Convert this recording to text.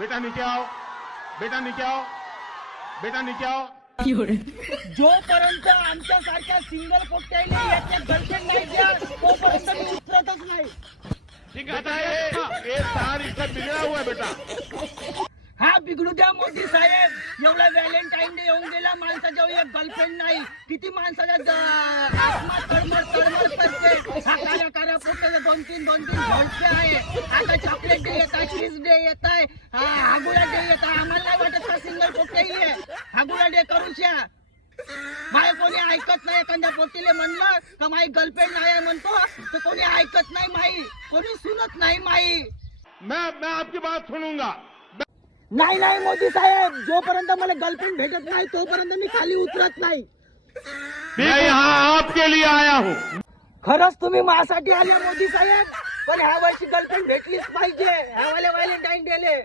बेटा नीचे आओ, बेटा नीचे आओ, बेटा नीचे आओ. जोपर्यंत आमच्या सारख्या सिंगल पोट्याने याच्या गर्लफ्रेंड नाही द्या तोपर्यंत मी उतरतच नाही. ठीक है, ये तार इसका बिगड़ा हुआ है बेटा. हा बिघडू द्या मोदी साहेब. एवढा व्हॅलेंटाईन डे येऊन गेला, माणसाच्या एक गर्लफ्रेंड नाही. किती माणसाच्या आत्मा तळमळ करते. हा काऱ्या काऱ्या पोट्याचे दोन तीन घोळचे आहे. आता चॉकलेट डे येत आहे, चीज डे येत आहे, हागुडा डे येत आहे. आम्हाला नाही वाटत का सिंगल पोट्याही आहे. हागुडा डे करूशा. माय कोणी ऐकत नाही. एखाद्या पोटीले म्हणलं का माई गर्लफ्रेंड नाही आहे म्हणतो तर कोणी ऐकत नाही. माई कोणी सुनत नाही. माई मैं आपकी बात सुनूंगा. नाही नाही मोदी साहेब, जोपर्यंत मला गर्लफ्रेंड भेटत नाही तोपर्यंत मी खाली उतरत नाही. मैं यहाँ आपके लिए आया हूँ. खरंच तुम्ही माझ्यासाठी आले मोदी साहेब, पण ह्या वर्षी गर्लफ्रेंड भेटलीच पाहिजे. ह्या वाले व्हॅलेंटाईन डेले